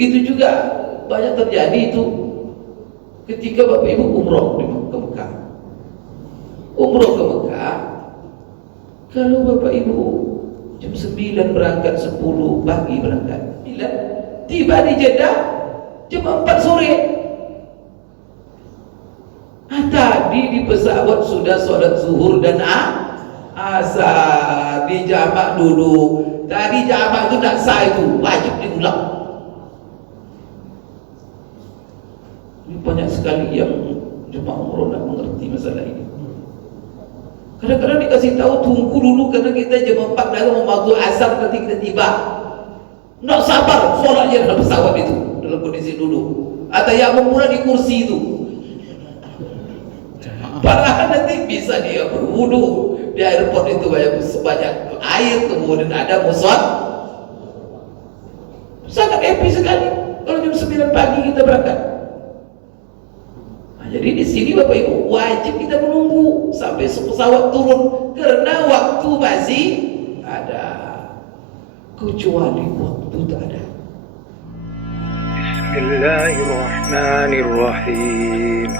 Begitu juga banyak terjadi itu ketika Bapak Ibu umroh ke Mekah. Umroh ke Mekah, kalau Bapak Ibu jam 9 berangkat, 10 pagi berangkat, 9 tiba di Jeddah jam 4 sore. Tadi di pesawat sudah sholat zuhur dan asar, di jamak dulu. Tadi jamak itu tak sah, itu wajib diulang. Ini banyak sekali yang jemaah umroh nak mengerti masalah ini. Kadang-kadang dikasih tahu tunggu dulu karena kita jam 4 dah mau waktu asar, nanti kita tiba. Nak sabar sholatnya dalam pesawat itu, dalam kondisi duduk. Atau yang memulai di kursi itu. Padahal nanti bisa dia berwudu di airport itu sebanyak air, kemudian ada mushaf. Sangat happy sekali kalau jam 9 pagi kita berangkat. Nah, jadi di sini Bapak Ibu wajib kita menunggu sampai pesawat turun karena waktu masih ada, kecuali waktu tak ada. Bismillahirrahmanirrahim.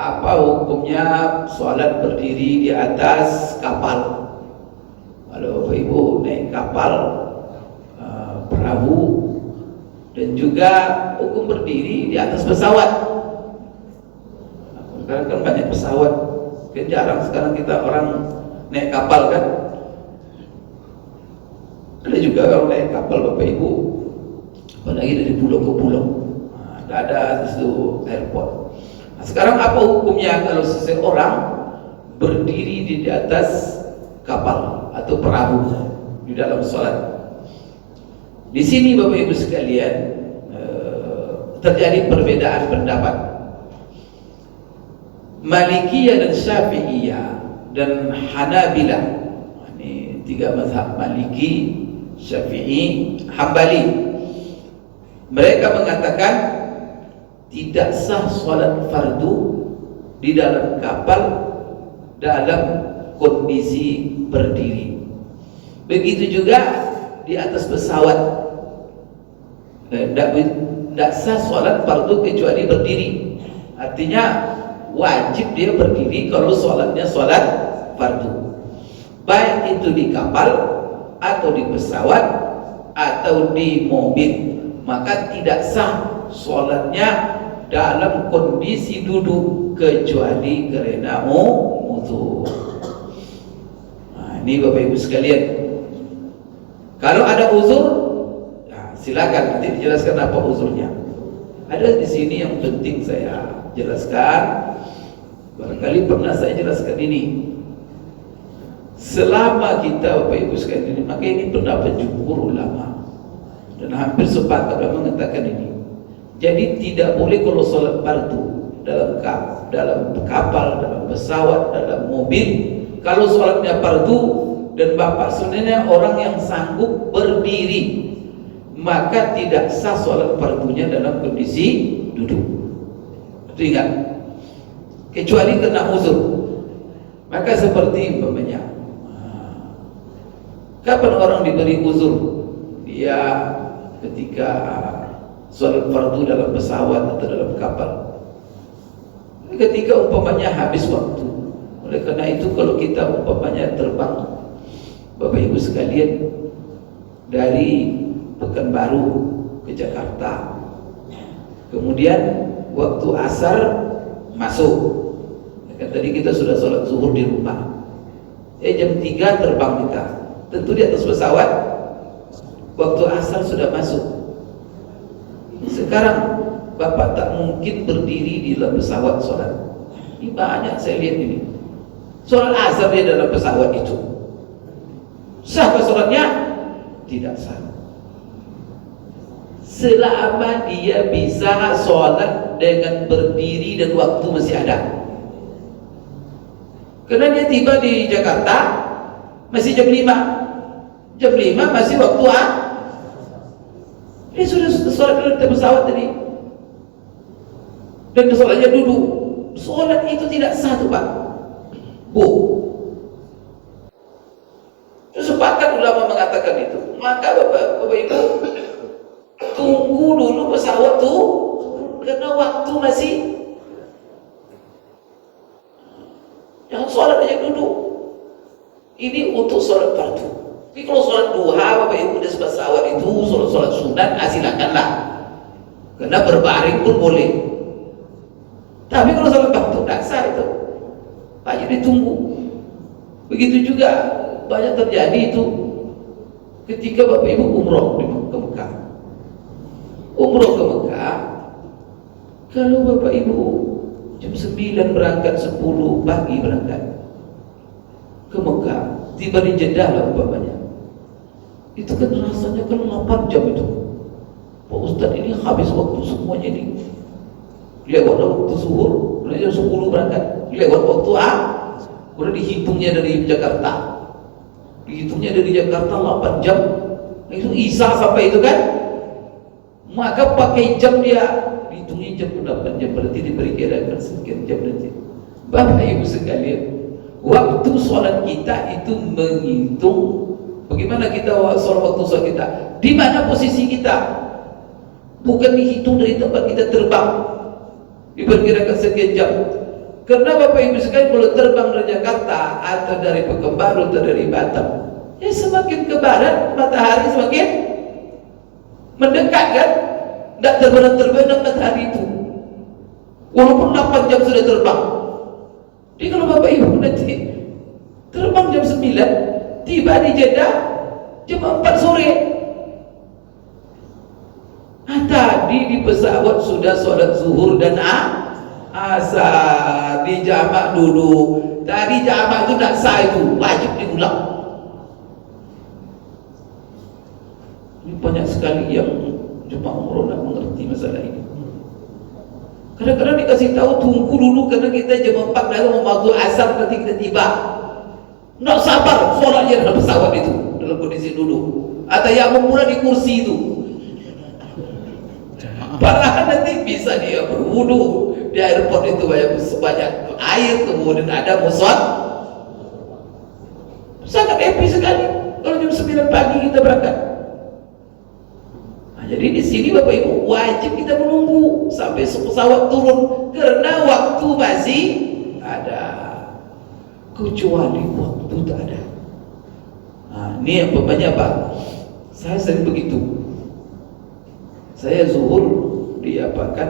Apa hukumnya sholat berdiri di atas kapal? Kalau Bapak Ibu naik kapal, perahu, dan juga hukum berdiri di atas pesawat. Sekarang kan banyak pesawat, kan jarang sekarang kita orang naik kapal kan. Ada juga kalau naik kapal Bapak Ibu, apalagi dari pulau ke pulau, tidak ada itu airport. Nah, sekarang apa hukumnya kalau seseorang berdiri di atas kapal atau perahu di dalam sholat? Di sini Bapak Ibu sekalian, terjadi perbedaan pendapat. Malikiyah dan Syafi'iyah dan Hanabilah, ini tiga mazhab, Maliki, Syafi'i, Hambali. Mereka mengatakan tidak sah sholat fardu di dalam kapal dalam kondisi berdiri. Begitu juga di atas pesawat, tidak sah sholat fardu kecuali berdiri. Artinya wajib dia berdiri kalau sholatnya sholat fardu, baik itu di kapal atau di pesawat atau di mobil, maka tidak sah sholatnya dalam kondisi duduk kecuali karena uzur. Nah, ini Bapak Ibu sekalian, kalau ada uzur, ya silakan nanti dijelaskan apa uzurnya. Ada di sini yang penting saya jelaskan, barangkali pernah saya jelaskan ini. Selama kita Bapak Ibu sekalian ini, maka ini pendapat jumhur ulama dan hampir sepakat mengatakan ini. Jadi tidak boleh kalau sholat fardu dalam kapal, dalam pesawat, dalam mobil, kalau sholatnya fardu dan bapak sunahnya orang yang sanggup berdiri, maka tidak sah sholat fardunya dalam kondisi duduk. Itu ingat, kecuali kena uzur. Maka seperti umpamanya, kapan orang diberi uzur? Dia ketika sholat fardu dalam pesawat atau dalam kapal, ketika umpamanya habis waktu. Oleh karena itu kalau kita umpamanya terbang Bapak Ibu sekalian dari Pekanbaru ke Jakarta, kemudian waktu asar masuk, kan tadi kita sudah sholat zuhur di rumah, jam 3 terbang kita, tentu di atas pesawat waktu asar sudah masuk. Sekarang Bapak tak mungkin berdiri di dalam pesawat sholat. Ini banyak saya lihat ini, sholat asar dia dalam pesawat itu. Sah ke sholatnya? Tidak sah. Selama dia bisa sholat dengan berdiri dan waktu masih ada. Karena dia tiba di Jakarta masih jam 5. Jam 5 masih waktu dia sudah sholat di pesawat tadi, dan sholatnya duduk. Sholat itu tidak sah tuh Pak, Bu. Terus sepakat ulama mengatakan itu. Maka Bapak Ibu, tunggu dulu pesawat tuh, karena waktu masih. Jangan sholat aja duduk. Ini untuk sholat fardu. Tapi kalau sholat duha, Bapak Ibu di pesawat itu sholat sunat, silakanlah. Karena berbaring pun boleh. Tapi kalau sholat fardu tidak sah itu. Banyak ditunggu. Begitu juga banyak terjadi itu ketika Bapak Ibu umroh ke Mekah. Umroh ke Mekah, kalau Bapak Ibu jam 9 berangkat, 10 pagi berangkat ke Mekah, tiba di Jeddah lah umpamanya. Itu kan rasanya kan 8 jam itu. Pak Ustadz ini habis waktu semuanya ini. Lewat waktu zuhur, jam 10 berangkat. Lewat waktu udah dihitungnya dari Jakarta. Dihitungnya dari Jakarta 8 jam. Itu Isya sampai itu kan. Maka pakai jam dia, dihitungnya jam 8 jam, berarti diberi kira-kira sekian jam nanti. Bapak Ibu sekalian, waktu sholat kita itu menghitung bagaimana kita sholat waktu sholat kita, di mana posisi kita, bukan dihitung dari tempat kita terbang, diperkirakan sekian jam. Karena Bapak Ibu sekalian, kalau terbang dari Jakarta atau dari Pekanbaru atau dari Batam, ya semakin ke barat matahari semakin mendekat kan, tidak terbenam matahari itu, walaupun 8 jam sudah terbang. Jadi kalau Bapak Ibu nanti terbang jam 9, tiba di Jeddah jam 4 sore. Tadi di pesawat sudah sholat zuhur dan asar, di jamak dulu. Tadi jamak itu tidak sah, itu wajib diulang. Ini banyak sekali yang jemaah umroh tidak mengerti masalah ini. Kadang-kadang dikasih tahu tunggu dulu karena kita jam 4 dalam waktu asar nanti kita tiba. Tidak sabar sholatnya dalam pesawat itu, dalam kondisi duduk. Atau yang memulai di kursi itu. Padahal nanti bisa dia berwudu di airport itu banyak air, kemudian ada muson. Sangat happy sekali kalau jam 9 pagi kita berangkat. Nah, jadi di sini Bapak Ibu wajib kita menunggu sampai pesawat turun karena waktu masih ada, kecuali waktu tak ada. Nah, ini yang pemanya Pak. Saya sering begitu. Saya zuhur diapakan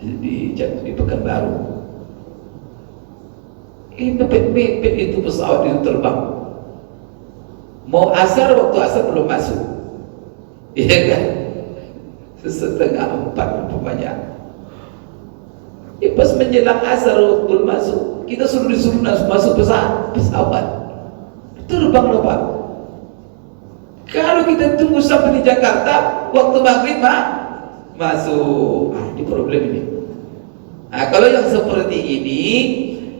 di Pekanbaru. Mepet itu pesawat itu terbang. Mau asar, waktu asar belum masuk. Iya kan? 3:30 umpamanya. Pas menjelang asar waktu masuk, kita disuruh masuk pesawat. Terbang loh Pak. Kalau kita tunggu sampai di Jakarta, waktu maghrib masuk. Ini problem ini. Nah, kalau yang seperti ini,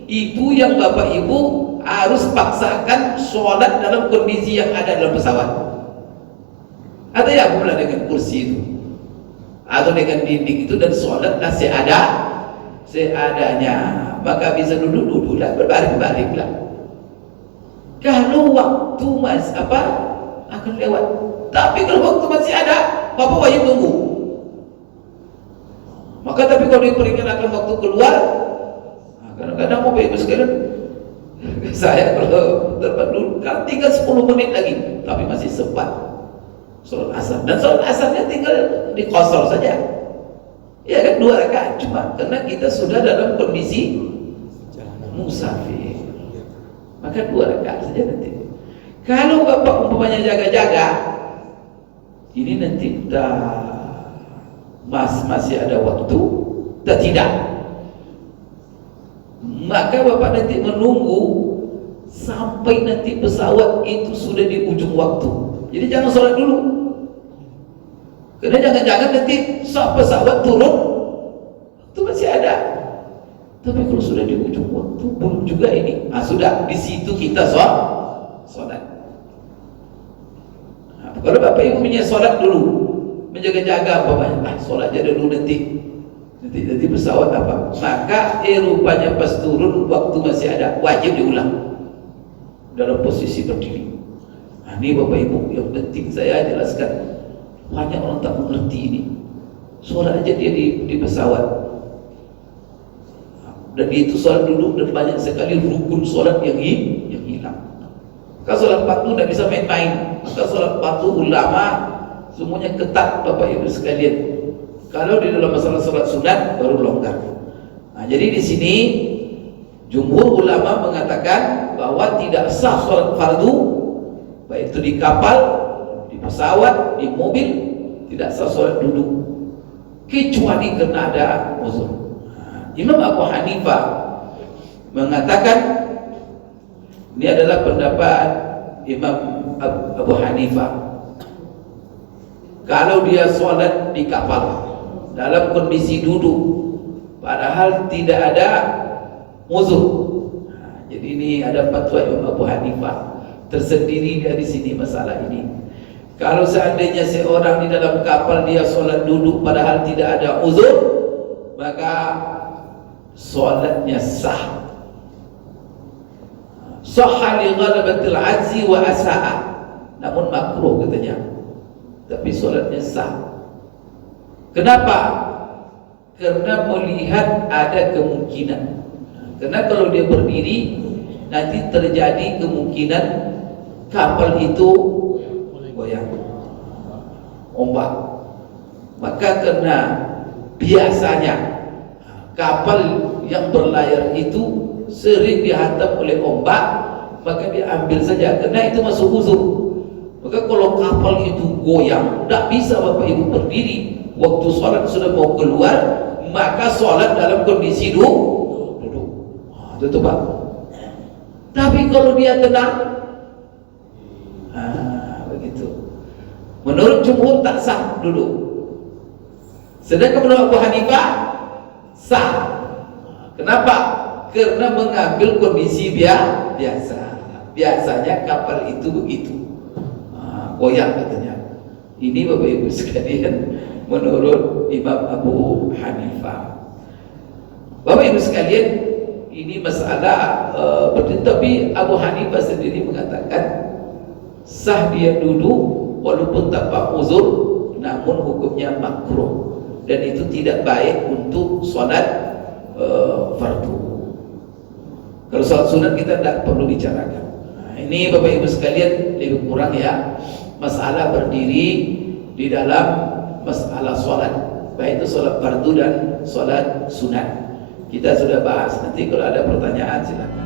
ibu yang Bapak Ibu harus paksakan sholat dalam kondisi yang ada dalam pesawat. Ada yang mulai dengan kursi itu, atau dengan dinding itu, dan sholatlah seadanya. Maka bisa duduk-duduklah, berbaring-baringlah. Kalau waktu akan lewat. Tapi kalau waktu masih ada, Bapak wajib tunggu. Maka tapi kalau diperkirakan waktu keluar, kadang-kadang mau Bapak Ibu sekalian, saya kalau terbang dulu kan tinggal 10 menit lagi, tapi masih sempat sholat asar. Dan sholat asarnya tinggal di qasar saja. Ya kan 2 rakaat cuma, karena kita sudah dalam kondisi musafir. Maka 2 rakaat saja nanti. Kalau Bapak umpamanya jaga-jaga, ini nanti masih ada waktu, tidak. Maka Bapak nanti menunggu sampai nanti pesawat itu sudah di ujung waktu. Jadi jangan sholat dulu, karena jangan-jangan nanti saat pesawat turun itu masih ada. Tapi kalau sudah di ujung waktu, belum juga ini. Sudah di situ kita sholat. Kalau Bapak Ibu punya sholat dulu, menjaga-jaga apa sholat aja dulu nanti pesawat maka rupanya pas turun waktu masih ada, wajib diulang. dalam posisi berdiri. Nah, ini Bapak Ibu yang penting saya jelaskan. Banyak orang tak mengerti ini. Solat aja dia di pesawat, dan dia itu solat duduk, dan banyak sekali rukun solat yang hilang. Maka solat fardu tidak bisa main-main. Maka solat fardu ulama semuanya ketat Bapak Ibu sekalian. Kalau di dalam masalah solat sunat baru longgar. Nah, jadi di sini jumhur ulama mengatakan bahwa tidak sah solat fardu, baik itu di kapal, di pesawat, di mobil, tidak sah solat duduk kecuali karena ada uzur. Imam Abu Hanifah mengatakan, ini adalah pendapat Imam Abu Hanifah, kalau dia solat di kapal dalam kondisi duduk padahal tidak ada uzur. Jadi ini ada fatwa Imam Abu Hanifah tersendiri dari sini masalah ini. Kalau seandainya seorang di dalam kapal dia solat duduk padahal tidak ada uzur, maka solatnya sah. Sahha li ghalabatil ajzi wa asa'a, namun makruh katanya, tapi solatnya sah. Kenapa? Karena melihat ada kemungkinan. Karena kalau dia berdiri nanti terjadi kemungkinan kapal itu goyang, ombak. Maka karena biasanya kapal yang berlayar itu sering dihantam oleh ombak, maka dia ambil saja karena itu masuk uzur. Maka kalau kapal itu goyang, tidak bisa Bapak Ibu berdiri waktu sholat sudah mau keluar, maka sholat dalam kondisi duduk. Itu Pak. Tapi kalau dia tenang, menurut jumhur tak sah duduk. Sedangkan menurut Abu Hanifah sah. Kenapa? Karena mengambil kondisi biasa. Biasanya kapal itu begitu, goyang katanya. Ini Bapak Ibu sekalian menurut Imam Abu Hanifah. Bapak Ibu sekalian, ini masalah tapi Abu Hanifah sendiri mengatakan sah dia duduk walaupun tanpa uzur, namun hukumnya makruh, dan itu tidak baik untuk solat fardu. Kalau solat sunat kita tidak perlu bicarakan. Nah, ini Bapak Ibu sekalian lebih kurang ya masalah berdiri di dalam masalah solat, baik itu solat fardu dan solat sunat. Kita sudah bahas. Nanti kalau ada pertanyaan silakan.